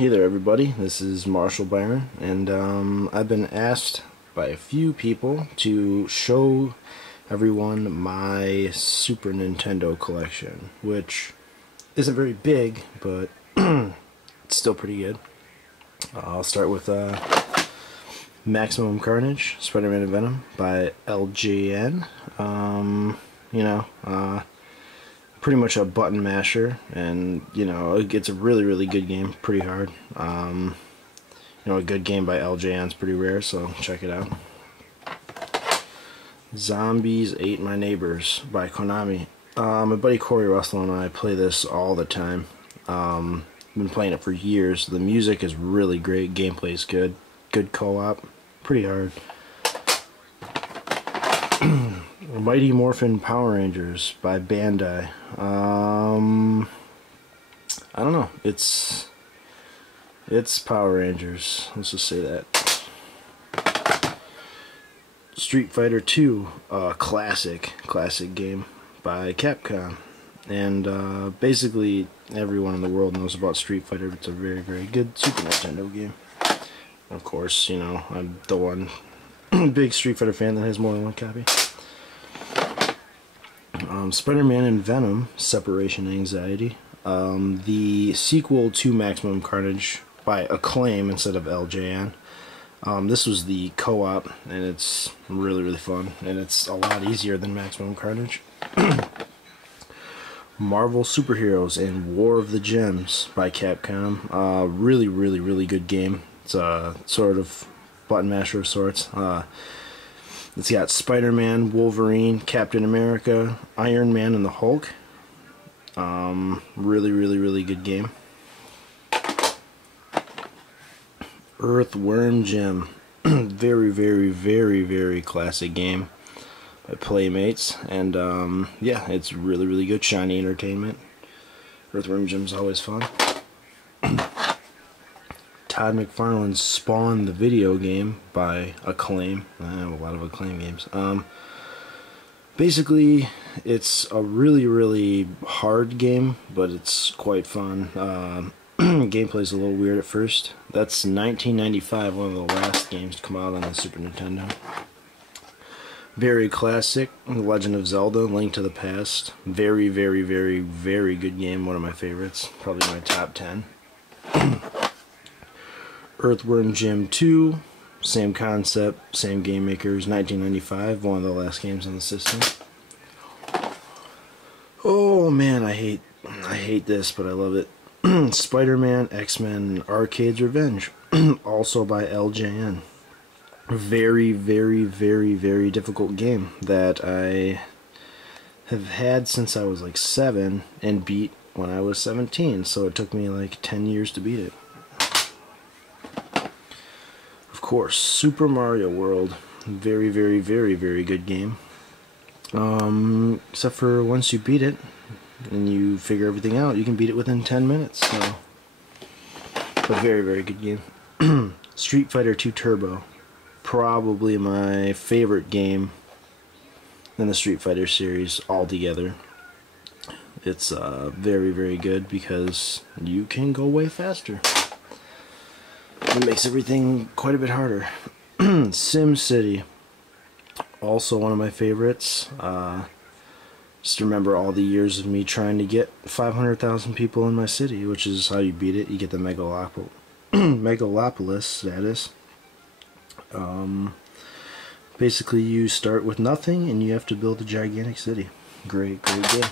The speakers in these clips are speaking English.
Hey there everybody, this is Marshall Byron, and I've been asked by a few people to show everyone my Super Nintendo collection, which isn't very big, but it's still pretty good. I'll start with Maximum Carnage, Spider-Man and Venom by LJN. Pretty much a button masher, and it's a really good game, pretty hard. A good game by LJN is pretty rare, so check it out. Zombies Ate My Neighbors by Konami. My buddy Corey Russell and I play this all the time. Been playing it for years. The music is really great, gameplay is good co-op, pretty hard. Mighty Morphin Power Rangers by Bandai. I don't know. It's Power Rangers. Let's just say that. Street Fighter 2, classic game by Capcom, and basically everyone in the world knows about Street Fighter. It's a very good Super Nintendo game. Of course, I'm the one big Street Fighter fan that has more than one copy. Spider-Man and Venom, Separation Anxiety. The sequel to Maximum Carnage by Acclaim instead of LJN. This was the co-op, and it's really fun, and it's a lot easier than Maximum Carnage. Marvel Superheroes and War of the Gems by Capcom. Really good game. It's a sort of button masher of sorts. It's got Spider-Man, Wolverine, Captain America, Iron Man, and the Hulk. Really good game. Earthworm Jim. very classic game by Playmates. And yeah, it's really good. Shiny Entertainment. Earthworm Jim's always fun. Todd McFarlane's Spawn the video game by Acclaim. I have a lot of Acclaim games. Basically, it's a really hard game, but it's quite fun. Gameplay's a little weird at first. That's 1995, one of the last games to come out on the Super Nintendo. Very classic, The Legend of Zelda, Link to the Past. Very good game, one of my favorites. Probably my top 10. Earthworm Jim 2, same concept, same game makers, 1995, one of the last games on the system. Oh man, I hate this, but I love it. Spider-Man, X-Men, Arcade's Revenge, also by LJN. Very difficult game that I have had since I was like 7 and beat when I was 17, so it took me like 10 years to beat it. Of course, Super Mario World, very good game. Except for once you beat it and you figure everything out, you can beat it within 10 minutes. So, but very good game. Street Fighter 2 Turbo, probably my favorite game in the Street Fighter series altogether. It's very good because you can go way faster. It makes everything quite a bit harder. Simcity, also one of my favorites. Just remember all the years of me trying to get 500,000 people in my city, which is how you beat it. You get the megalopolis status. Basically, you start with nothing and you have to build a gigantic city. Great game.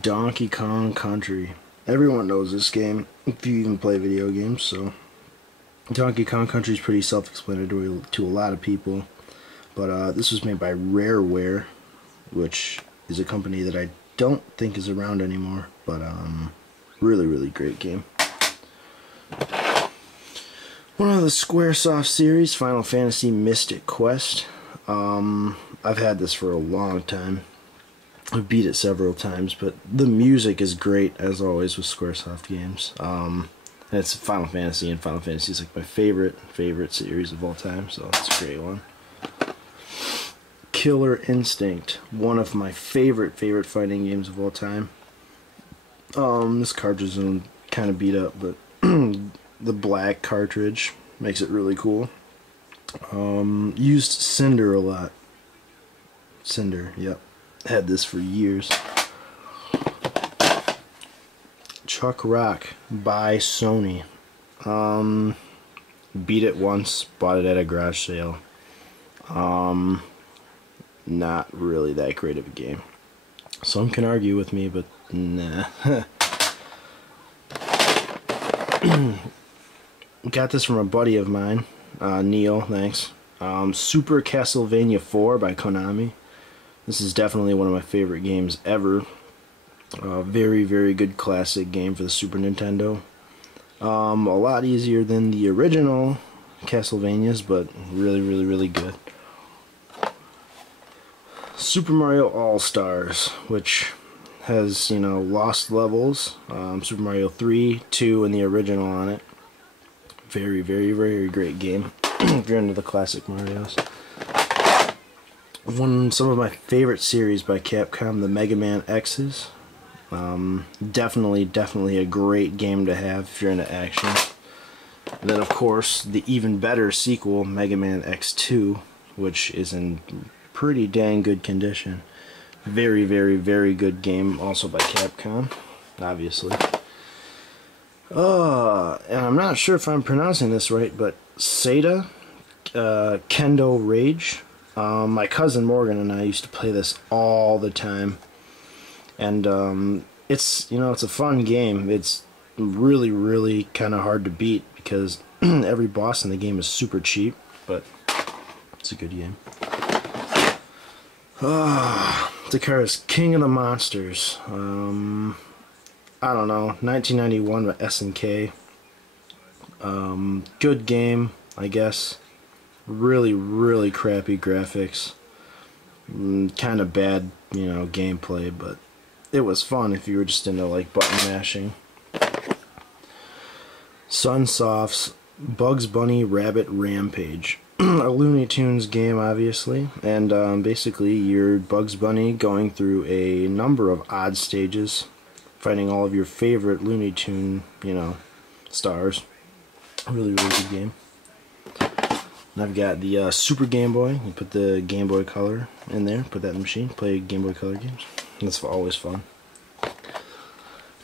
Donkey Kong Country. Everyone knows this game if you even play video games, so Donkey Kong Country is pretty self-explanatory to a lot of people, but this was made by Rareware, which is a company that I don't think is around anymore, but really great game. One of the Squaresoft series, Final Fantasy Mystic Quest. I've had this for a long time. I've beat it several times, but the music is great, as always, with Squaresoft games. And it's Final Fantasy, and Final Fantasy is like my favorite series of all time, so it's a great one. Killer Instinct, one of my favorite fighting games of all time. This cartridge kind of beat up, but the black cartridge makes it really cool. Used Cinder a lot. Cinder, yep. Had this for years. Chuck Rock by Sony. Beat it once, bought it at a garage sale. Not really that great of a game. Some can argue with me, but nah. Got this from a buddy of mine, Neil, thanks. Super Castlevania 4 by Konami. This is definitely one of my favorite games ever. Very, very good classic game for the Super Nintendo. A lot easier than the original Castlevanias, but really, really, really good. Super Mario All-Stars, which has, you know, lost levels. Super Mario 3, 2, and the original on it. Very, very, very great game if you're into the classic Marios. Some of my favorite series by Capcom, the Mega Man X's. Definitely a great game to have if you're into action. And then, of course, the even better sequel, Mega Man X2, which is in pretty dang good condition. Very, very, very good game, also by Capcom, obviously. And I'm not sure if I'm pronouncing this right, but Seda, Kendo Rage. My cousin Morgan and I used to play this all the time. And it's, you know, it's a fun game. It's really, really kind of hard to beat because every boss in the game is super cheap, but it's a good game. Takara's King of the Monsters. I don't know, 1991 by SNK. Good game, I guess. Really, really crappy graphics. Kind of bad, you know, gameplay, but it was fun if you were just into like button mashing. Sunsoft's Bugs Bunny Rabbit Rampage. A Looney Tunes game, obviously, and basically you're Bugs Bunny going through a number of odd stages, fighting all of your favorite Looney Tune, you know, stars. Really, really good game. And I've got the Super Game Boy. You put the Game Boy Color in there, put that in the machine, play Game Boy Color games. That's always fun.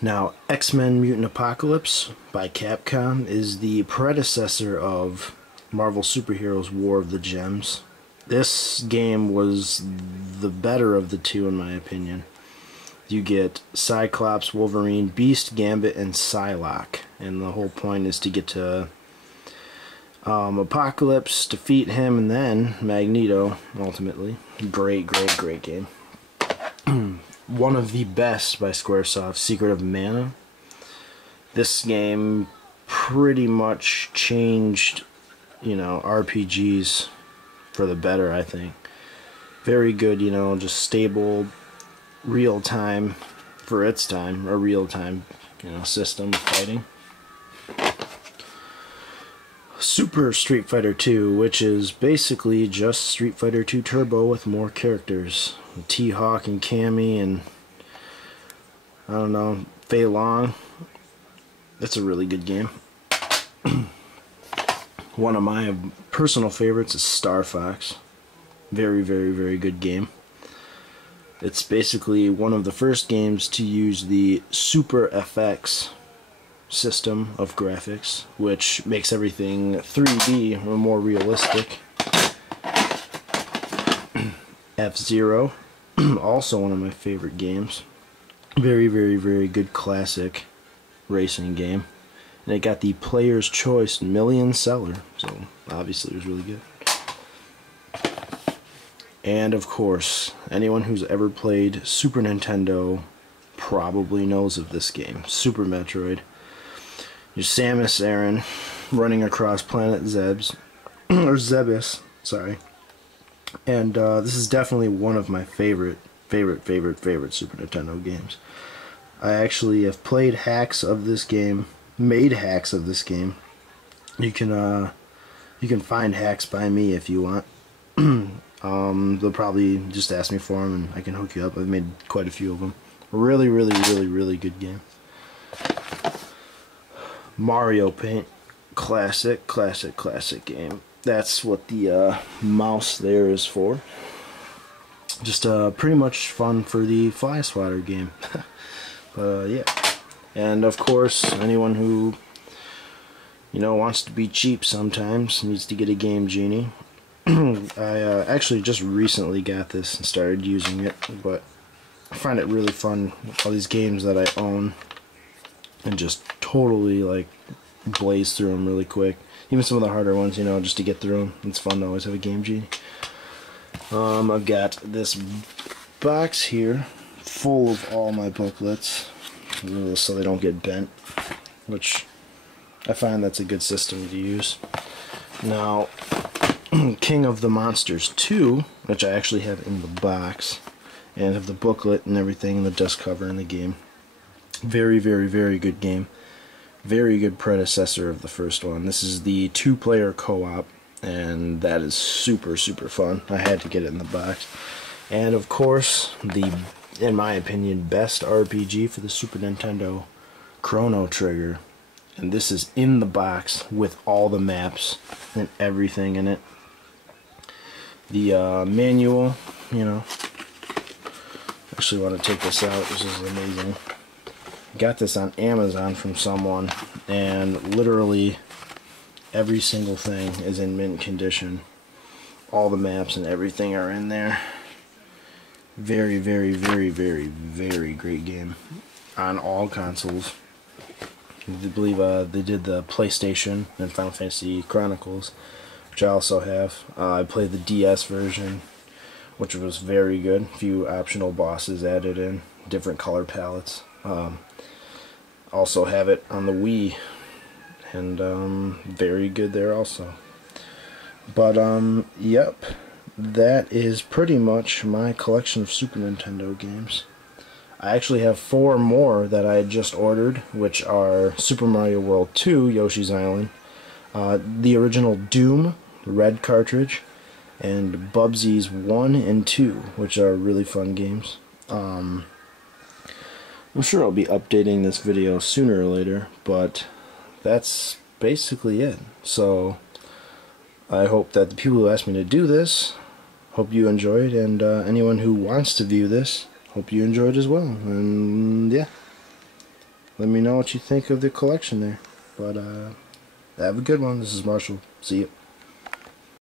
Now, X-Men Mutant Apocalypse by Capcom is the predecessor of Marvel Superheroes War of the Gems. This game was the better of the two, in my opinion. You get Cyclops, Wolverine, Beast, Gambit, and Psylocke. And the whole point is to get to Apocalypse, defeat him, and then Magneto, ultimately. Great, great, great game. One of the best by Squaresoft, Secret of Mana. This game pretty much changed, you know, RPGs for the better, I think. Very good, you know, just stable, real-time, for its time, a real-time, you know, system of fighting. Super Street Fighter 2, which is basically just Street Fighter 2 Turbo with more characters. T-Hawk and Cammy and, I don't know, Fei Long. That's a really good game. One of my personal favorites is Star Fox. Very, very, very good game. It's basically one of the first games to use the Super FX system of graphics, which makes everything 3D or more realistic. F-Zero, also one of my favorite games. Very, very, very good classic racing game. And it got the Player's Choice Million Seller, so obviously it was really good. And of course, anyone who's ever played Super Nintendo probably knows of this game, Super Metroid. You're Samus Aran running across planet Zebes, or Zebes, sorry. And this is definitely one of my favorite Super Nintendo games. I actually have played hacks of this game, made hacks of this game. You can find hacks by me if you want. They'll probably just ask me for them and I can hook you up. I've made quite a few of them. Really, really, really, really good game. Mario Paint. Classic game. That's what the mouse there is for. Just pretty much fun for the fly swatter game. Yeah. And of course, anyone who, you know, wants to be cheap sometimes needs to get a game Genie. I actually just recently got this and started using it, but I find it really fun. All these games that I own, and just totally like blaze through them really quick. Even some of the harder ones, you know, just to get through them. It's fun to always have a game Genie. I've got this box here full of all my booklets, so they don't get bent, which I find that's a good system to use. Now, King of the Monsters 2, which I actually have in the box, and have the booklet and everything, and the disc cover in the game. Very good game. Very good predecessor of the first one. This is the 2-player co-op, and that is super fun. I had to get it in the box. And of course, the, in my opinion, best RPG for the Super Nintendo, Chrono Trigger. And this is in the box with all the maps and everything in it. The manual, you know. Actually want to take this out. This is amazing. Got this on Amazon from someone, and literally every single thing is in mint condition. All the maps and everything are in there. Very great game on all consoles. I believe they did the PlayStation and Final Fantasy Chronicles, which I also have. I played the DS version, which was very good. A few optional bosses added in, different color palettes. Also have it on the Wii, and very good there also. But yep, that is pretty much my collection of Super Nintendo games. I actually have 4 more that I just ordered, which are Super Mario World 2, Yoshi's Island, the original Doom, red cartridge, and Bubsy's 1 and 2, which are really fun games. I'm sure I'll be updating this video sooner or later, but that's basically it. So I hope that the people who asked me to do this, hope you enjoyed, and anyone who wants to view this, hope you enjoyed as well. And yeah, let me know what you think of the collection there. But have a good one. This is Marshall. See you.